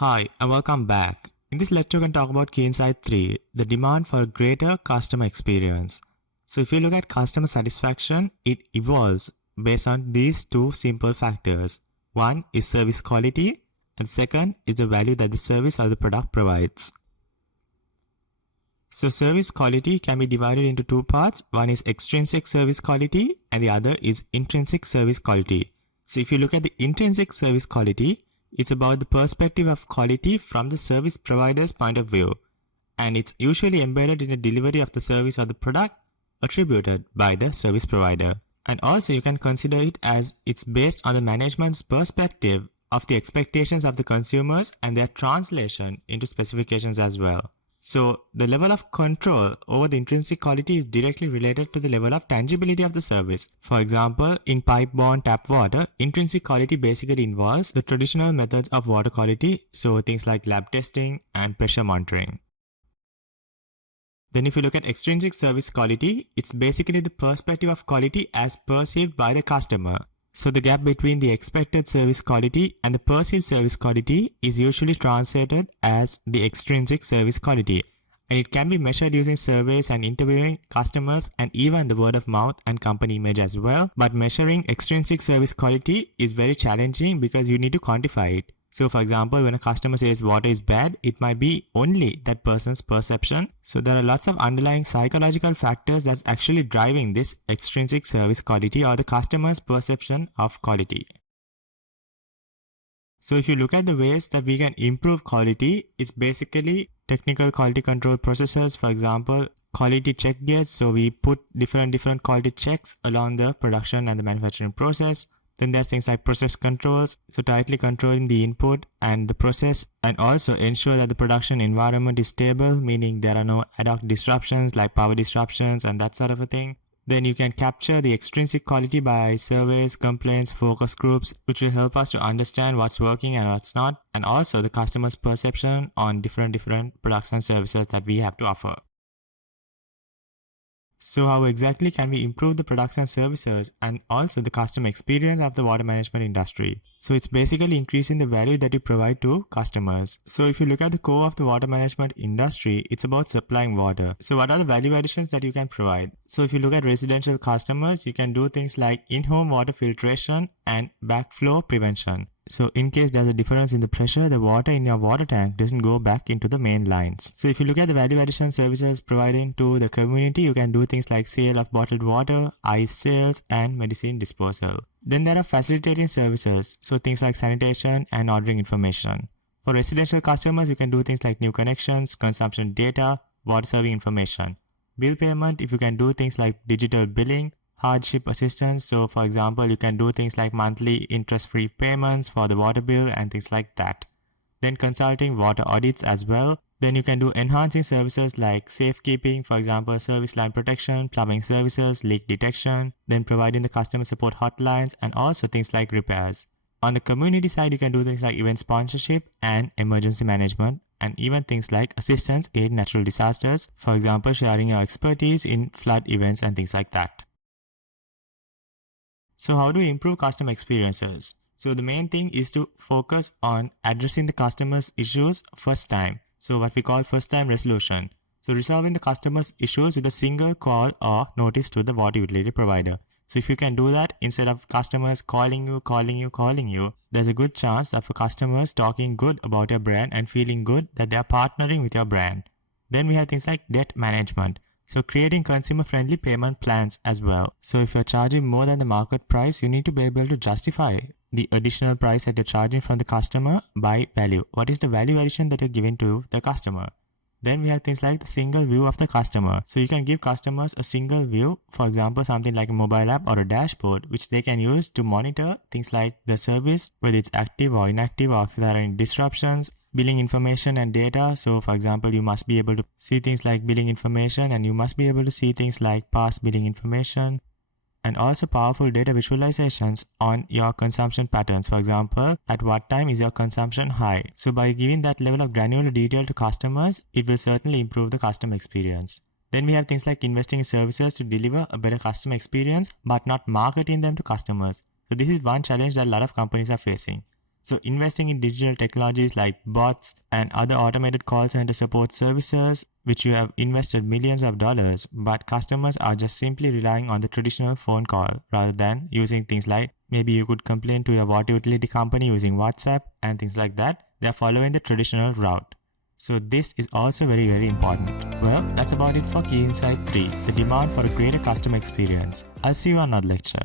Hi and welcome back. In this lecture, we're going to talk about key insight 3, the demand for a greater customer experience. So if you look at customer satisfaction, it evolves based on these two simple factors. One is service quality and second is the value that the service or the product provides. So service quality can be divided into two parts. One is extrinsic service quality and the other is intrinsic service quality. So if you look at the intrinsic service quality, it's about the perspective of quality from the service provider's point of view, and it's usually embedded in the delivery of the service or the product attributed by the service provider. And also you can consider it as it's based on the management's perspective of the expectations of the consumers and their translation into specifications as well. So the level of control over the intrinsic quality is directly related to the level of tangibility of the service. For example, in pipe-borne tap water, intrinsic quality basically involves the traditional methods of water quality, so things like lab testing and pressure monitoring. Then if you look at extrinsic service quality, it's basically the perspective of quality as perceived by the customer. So the gap between the expected service quality and the perceived service quality is usually translated as the extrinsic service quality, and it can be measured using surveys and interviewing customers and even the word of mouth and company image as well. But measuring extrinsic service quality is very challenging because you need to quantify it. So for example, when a customer says water is bad, it might be only that person's perception. So there are lots of underlying psychological factors that's actually driving this extrinsic service quality or the customer's perception of quality. So if you look at the ways that we can improve quality, it's basically technical quality control processes. For example, quality check gates. So we put different quality checks along the production and the manufacturing process. Then there's things like process controls, so tightly controlling the input and the process, and also ensure that the production environment is stable, meaning there are no ad hoc disruptions like power disruptions and that sort of a thing. Then you can capture the extrinsic quality by surveys, complaints, focus groups, which will help us to understand what's working and what's not, and also the customer's perception on different products and services that we have to offer. So how exactly can we improve the products and services and also the customer experience of the water management industry? So it's basically increasing the value that you provide to customers. So if you look at the core of the water management industry, it's about supplying water. So what are the value additions that you can provide? So if you look at residential customers, you can do things like in-home water filtration and backflow prevention. So in case there's a difference in the pressure, the water in your water tank doesn't go back into the main lines. So if you look at the value addition services provided to the community, you can do things like sale of bottled water, ice sales, and medicine disposal. Then there are facilitating services, so things like sanitation and ordering information. For residential customers, you can do things like new connections, consumption data, water serving information. Bill payment, if you can do things like digital billing, hardship assistance. So for example, you can do things like monthly interest-free payments for the water bill and things like that. Then consulting water audits as well. Then you can do enhancing services like safekeeping, for example, service line protection, plumbing services, leak detection, then providing the customer support hotlines and also things like repairs. On the community side, you can do things like event sponsorship and emergency management, and even things like assistance in natural disasters, for example, sharing your expertise in flood events and things like that. So how do we improve customer experiences? So the main thing is to focus on addressing the customer's issues first time. So what we call first time resolution. So resolving the customer's issues with a single call or notice to the water utility provider. So if you can do that, instead of customers calling you, there's a good chance of customers talking good about your brand and feeling good that they are partnering with your brand. Then we have things like debt management. So creating consumer-friendly payment plans as well. So if you're charging more than the market price, you need to be able to justify the additional price that you're charging from the customer by value. What is the value addition that you're giving to the customer? Then we have things like the single view of the customer. So you can give customers a single view, for example, something like a mobile app or a dashboard, which they can use to monitor things like the service, whether it's active or inactive, or if there are any disruptions, billing information and data. So for example, you must be able to see things like billing information, and you must be able to see things like past billing information, and also powerful data visualizations on your consumption patterns. For example, at what time is your consumption high? So by giving that level of granular detail to customers, it will certainly improve the customer experience. Then we have things like investing in services to deliver a better customer experience, but not marketing them to customers. So this is one challenge that a lot of companies are facing. So investing in digital technologies like bots and other automated call center support services, which you have invested millions of dollars, but customers are just simply relying on the traditional phone call rather than using things like maybe you could complain to your water utility company using WhatsApp and things like that. They are following the traditional route. So this is also very, very important. Well, that's about it for Key Insight 3, the demand for a greater customer experience. I'll see you on another lecture.